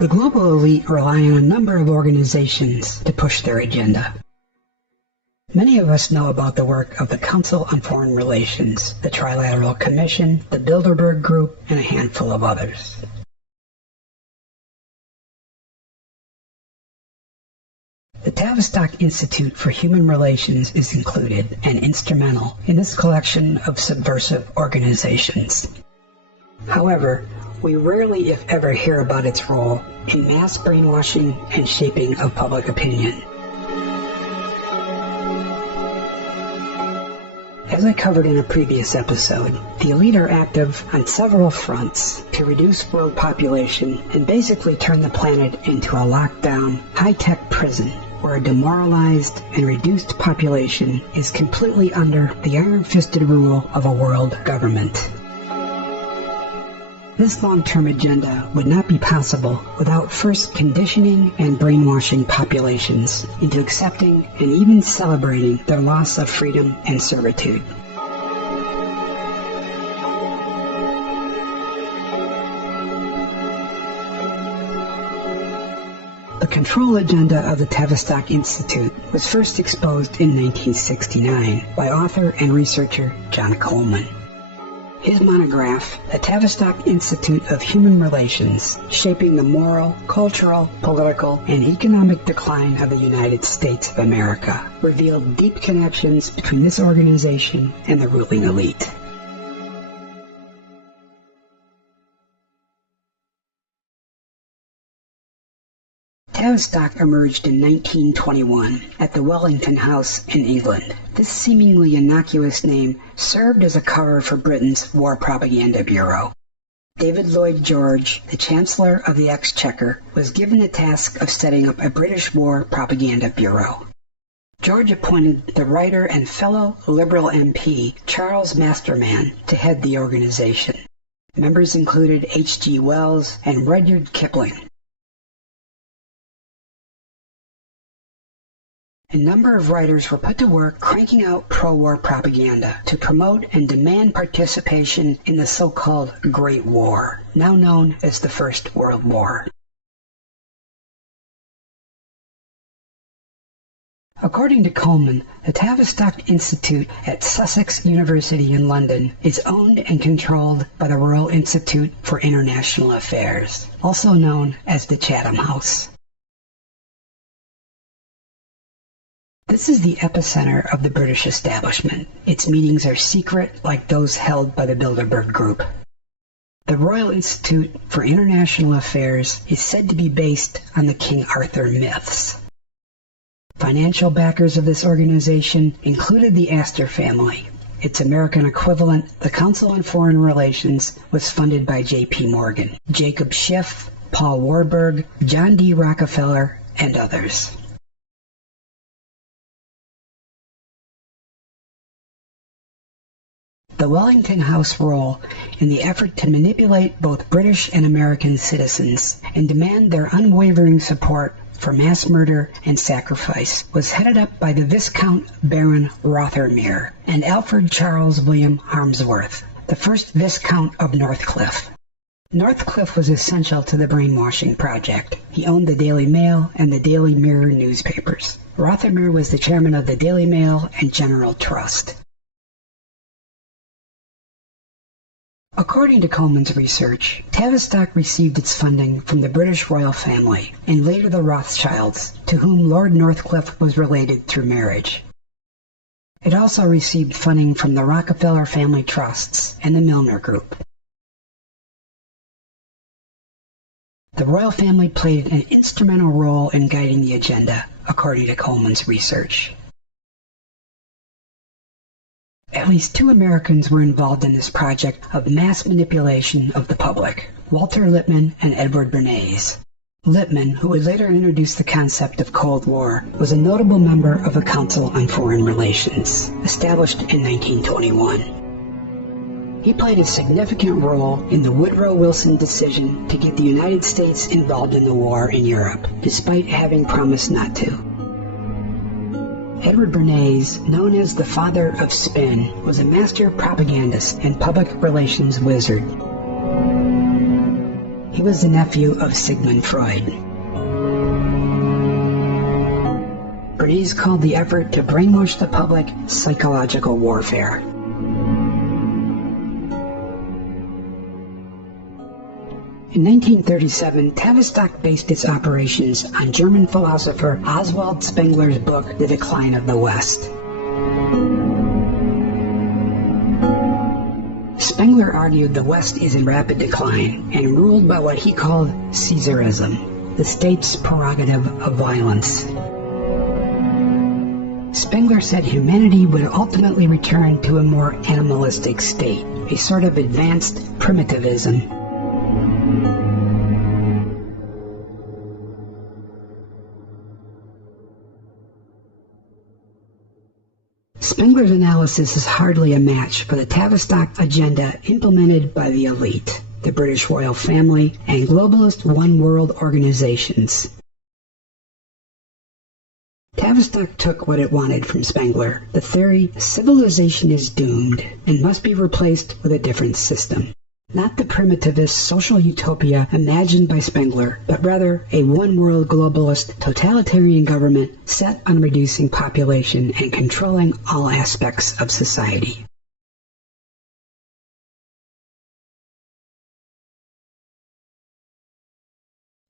The global elite rely on a number of organizations to push their agenda. Many of us know about the work of the Council on Foreign Relations, the Trilateral Commission, the Bilderberg Group, and a handful of others. The Tavistock Institute for Human Relations is included and instrumental in this collection of subversive organizations. However, we rarely, if ever, hear about its role in mass brainwashing and shaping of public opinion. As I covered in a previous episode, the elite are active on several fronts to reduce world population and basically turn the planet into a lockdown, high-tech prison where a demoralized and reduced population is completely under the iron-fisted rule of a world government. This long-term agenda would not be possible without first conditioning and brainwashing populations into accepting and even celebrating their loss of freedom and servitude. The control agenda of the Tavistock Institute was first exposed in 1969 by author and researcher John Coleman. His monograph, The Tavistock Institute of Human Relations, Shaping the Moral, Cultural, Political, and Economic Decline of the United States of America, revealed deep connections between this organization and the ruling elite. Tavistock emerged in 1921 at the Wellington House in England. This seemingly innocuous name served as a cover for Britain's War Propaganda Bureau. David Lloyd George, the Chancellor of the Exchequer, was given the task of setting up a British War Propaganda Bureau. George appointed the writer and fellow Liberal MP Charles Masterman to head the organization. Members included H.G. Wells and Rudyard Kipling. A number of writers were put to work cranking out pro-war propaganda to promote and demand participation in the so-called Great War, now known as the First World War. According to Coleman, the Tavistock Institute at Sussex University in London is owned and controlled by the Royal Institute for International Affairs, also known as the Chatham House. This is the epicenter of the British establishment. Its meetings are secret, like those held by the Bilderberg Group. The Royal Institute for International Affairs is said to be based on the King Arthur myths. Financial backers of this organization included the Astor family. Its American equivalent, the Council on Foreign Relations, was funded by J.P. Morgan, Jacob Schiff, Paul Warburg, John D. Rockefeller, and others. The Wellington House role in the effort to manipulate both British and American citizens and demand their unwavering support for mass murder and sacrifice was headed up by the Viscount Baron Rothermere and Alfred Charles William Harmsworth, the first Viscount of Northcliffe. Northcliffe was essential to the brainwashing project. He owned the Daily Mail and the Daily Mirror newspapers. Rothermere was the chairman of the Daily Mail and General Trust. According to Coleman's research, Tavistock received its funding from the British royal family and later the Rothschilds, to whom Lord Northcliffe was related through marriage. It also received funding from the Rockefeller family trusts and the Milner Group. The royal family played an instrumental role in guiding the agenda, according to Coleman's research. At least 2 Americans were involved in this project of mass manipulation of the public, Walter Lippmann and Edward Bernays. Lippmann, who would later introduce the concept of Cold War, was a notable member of the Council on Foreign Relations, established in 1921. He played a significant role in the Woodrow Wilson decision to get the United States involved in the war in Europe, despite having promised not to. Edward Bernays, known as the father of spin, was a master propagandist and public relations wizard. He He was the nephew of Sigmund Freud. Bernays called the effort to brainwash the public psychological warfare. In 1937, Tavistock based its operations on German philosopher Oswald Spengler's book, The Decline of the West. Spengler argued the West is in rapid decline and ruled by what he called Caesarism, the state's prerogative of violence. Spengler said humanity would ultimately return to a more animalistic state, a sort of advanced primitivism. Spengler's analysis is hardly a match for the Tavistock agenda implemented by the elite, the British royal family, and globalist one-world organizations. Tavistock took what it wanted from Spengler, the theory civilization is doomed and must be replaced with a different system. Not the primitivist social utopia imagined by Spengler, but rather a one-world globalist totalitarian government set on reducing population and controlling all aspects of society.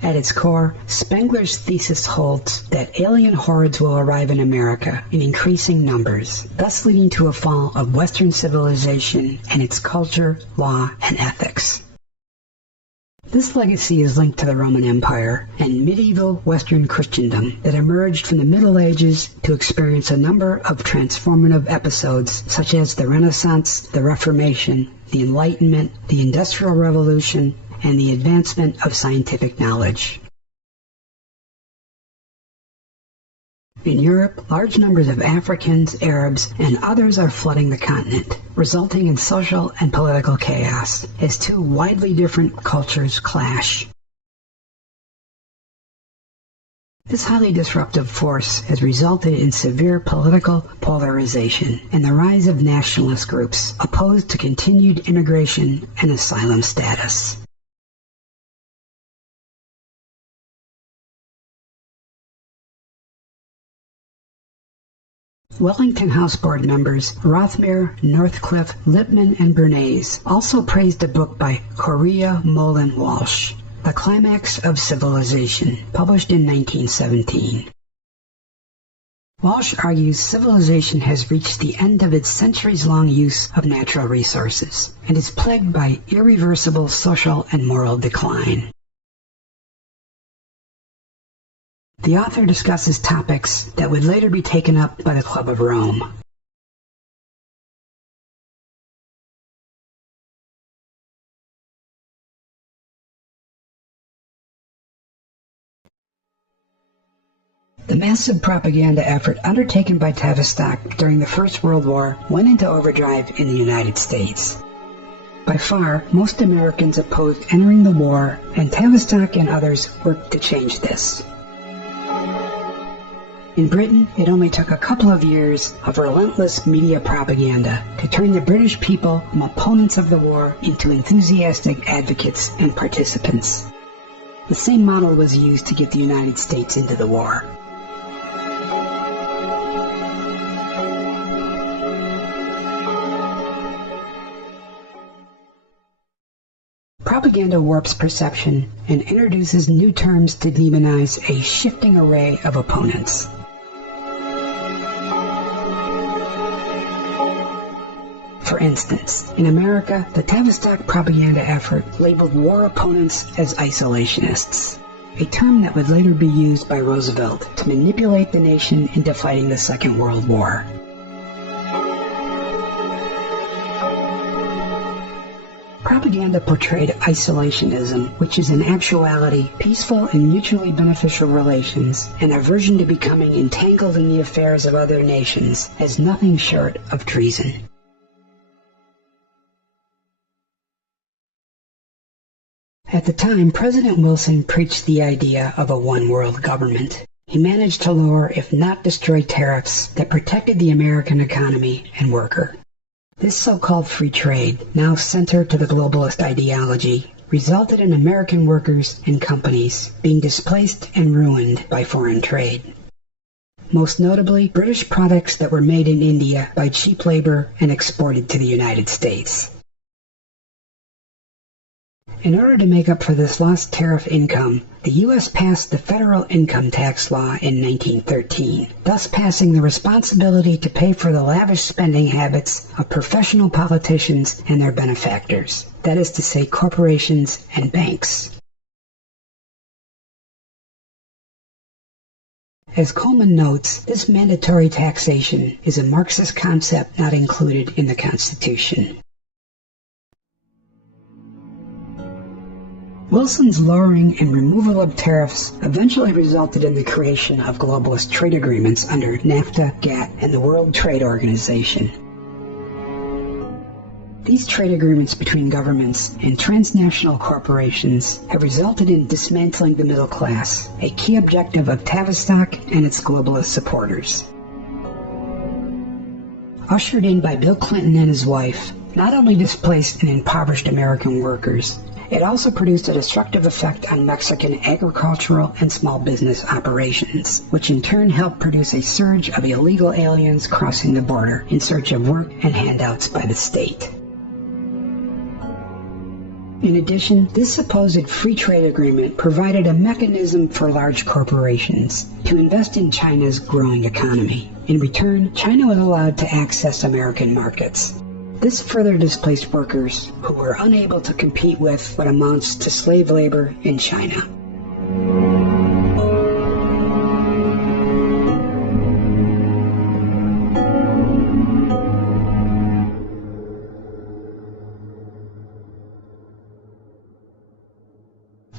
At its core, Spengler's thesis holds that alien hordes will arrive in America in increasing numbers, thus leading to a fall of Western civilization and its culture, law, and ethics. This legacy is linked to the Roman Empire and medieval Western Christendom that emerged from the Middle Ages to experience a number of transformative episodes such as the Renaissance, the Reformation, the Enlightenment, the Industrial Revolution, and the advancement of scientific knowledge. In Europe, large numbers of Africans, Arabs, and others are flooding the continent, resulting in social and political chaos as two widely different cultures clash. This highly disruptive force has resulted in severe political polarization and the rise of nationalist groups opposed to continued immigration and asylum status. Wellington House Board members Rothmere, Northcliffe, Lippmann, and Bernays also praised a book by Correa Mullen Walsh, The Climax of Civilization, published in 1917. Walsh argues civilization has reached the end of its centuries-long use of natural resources and is plagued by irreversible social and moral decline. The author discusses topics that would later be taken up by the Club of Rome. The massive propaganda effort undertaken by Tavistock during the First World War went into overdrive in the United States. By far, most Americans opposed entering the war, and Tavistock and others worked to change this. In Britain, it only took a couple of years of relentless media propaganda to turn the British people from opponents of the war into enthusiastic advocates and participants. The same model was used to get the United States into the war. Propaganda warps perception and introduces new terms to demonize a shifting array of opponents. For instance, in America, the Tavistock propaganda effort labeled war opponents as isolationists, a term that would later be used by Roosevelt to manipulate the nation into fighting the Second World War. Propaganda portrayed isolationism, which is in actuality peaceful and mutually beneficial relations, and aversion to becoming entangled in the affairs of other nations, as nothing short of treason. At the time, President Wilson preached the idea of a one-world government. He managed to lower, if not destroy, tariffs that protected the American economy and worker. This so-called free trade, now center to the globalist ideology, resulted in American workers and companies being displaced and ruined by foreign trade. Most notably, British products that were made in India by cheap labor and exported to the United States. In order to make up for this lost tariff income, the U.S. passed the Federal Income Tax Law in 1913, thus passing the responsibility to pay for the lavish spending habits of professional politicians and their benefactors, that is to say, corporations and banks. As Coleman notes, this mandatory taxation is a Marxist concept not included in the Constitution. Wilson's lowering and removal of tariffs eventually resulted in the creation of globalist trade agreements under NAFTA, GATT, and the World Trade Organization. These trade agreements between governments and transnational corporations have resulted in dismantling the middle class, a key objective of Tavistock and its globalist supporters. Ushered in by Bill Clinton and his wife, not only displaced and impoverished American workers, it also produced a destructive effect on Mexican agricultural and small business operations, which in turn helped produce a surge of illegal aliens crossing the border in search of work and handouts by the state. In addition, this supposed free trade agreement provided a mechanism for large corporations to invest in China's growing economy. In return, China was allowed to access American markets. This further displaced workers who were unable to compete with what amounts to slave labor in China.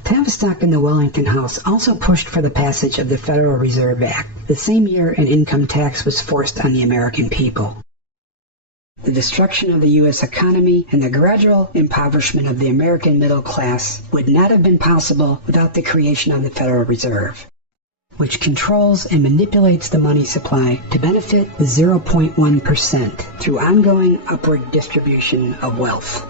Tavistock and the Wellington House also pushed for the passage of the Federal Reserve Act, the same year an income tax was forced on the American people. The destruction of the U.S. economy and the gradual impoverishment of the American middle class would not have been possible without the creation of the Federal Reserve, which controls and manipulates the money supply to benefit the 0.1% through ongoing upward distribution of wealth.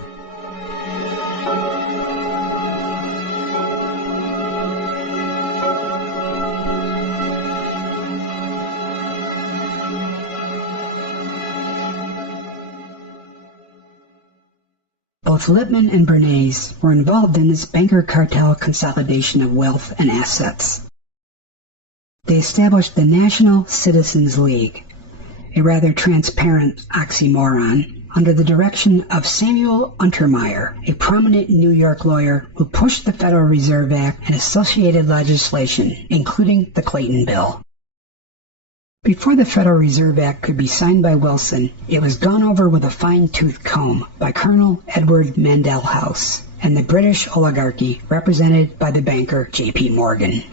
Both Lippmann and Bernays were involved in this banker cartel consolidation of wealth and assets. They established the National Citizens League, a rather transparent oxymoron, under the direction of Samuel Untermeyer, a prominent New York lawyer who pushed the Federal Reserve Act and associated legislation, including the Clayton Bill. Before the Federal Reserve Act could be signed by Wilson, it was gone over with a fine-tooth comb by Colonel Edward Mandell House and the British oligarchy represented by the banker J.P. Morgan.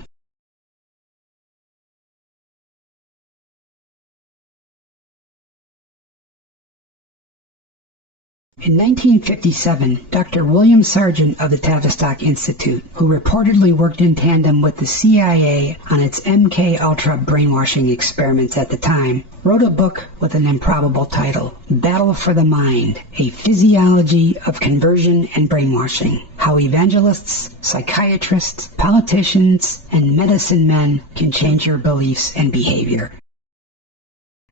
In 1957, Dr. William Sargent of the Tavistock Institute, who reportedly worked in tandem with the CIA on its MK-Ultra brainwashing experiments at the time, wrote a book with an improbable title, Battle for the Mind, A Physiology of Conversion and Brainwashing, How Evangelists, Psychiatrists, Politicians, and Medicine Men Can Change Your Beliefs and Behavior.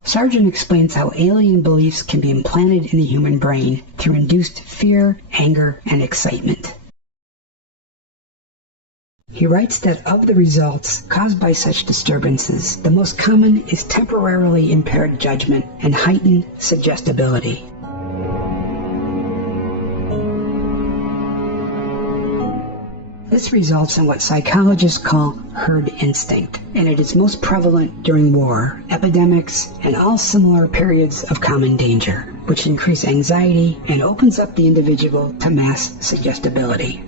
Sargent explains how alien beliefs can be implanted in the human brain through induced fear, anger, and excitement. He writes that of the results caused by such disturbances, the most common is temporarily impaired judgment and heightened suggestibility. This results in what psychologists call herd instinct, and it is most prevalent during war, epidemics, and all similar periods of common danger, which increase anxiety and opens up the individual to mass suggestibility.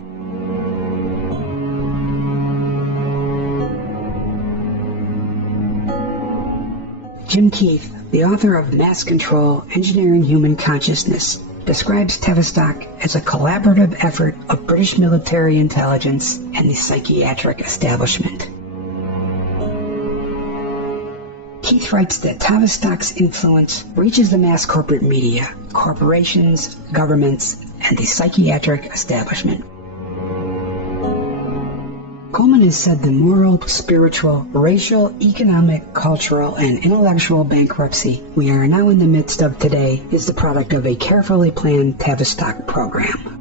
Jim Keith, the author of Mass Control: Engineering Human Consciousness, describes Tavistock as a collaborative effort of British military intelligence and the psychiatric establishment. Keith writes that Tavistock's influence reaches the mass corporate media, corporations, governments, and the psychiatric establishment. Coleman has said the moral, spiritual, racial, economic, cultural, and intellectual bankruptcy we are now in the midst of today is the product of a carefully planned tavistock program.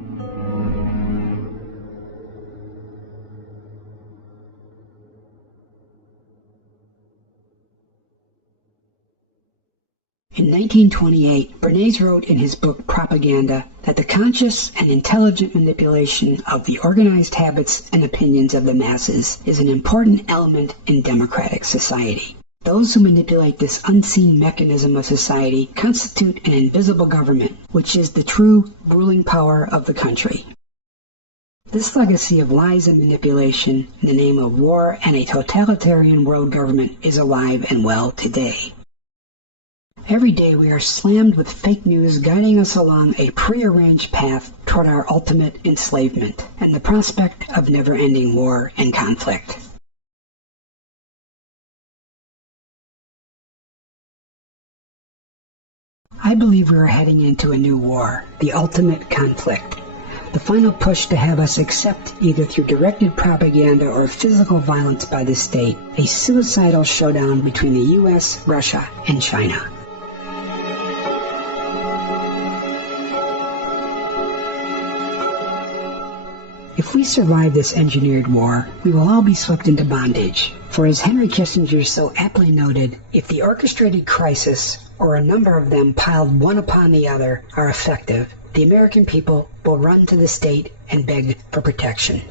In 1928, Bernays wrote in his book Propaganda that the conscious and intelligent manipulation of the organized habits and opinions of the masses is an important element in democratic society. Those who manipulate this unseen mechanism of society constitute an invisible government, which is the true ruling power of the country. This legacy of lies and manipulation in the name of war and a totalitarian world government is alive and well today. Every day we are slammed with fake news guiding us along a prearranged path toward our ultimate enslavement and the prospect of never-ending war and conflict. I believe we are heading into a new war, the ultimate conflict. The final push to have us accept, either through directed propaganda or physical violence by the state, a suicidal showdown between the U.S., Russia, and China. If we survive this engineered war, we will all be swept into bondage. For as Henry Kissinger so aptly noted, if the orchestrated crisis, or a number of them piled one upon the other, are effective, the American people will run to the state and beg for protection.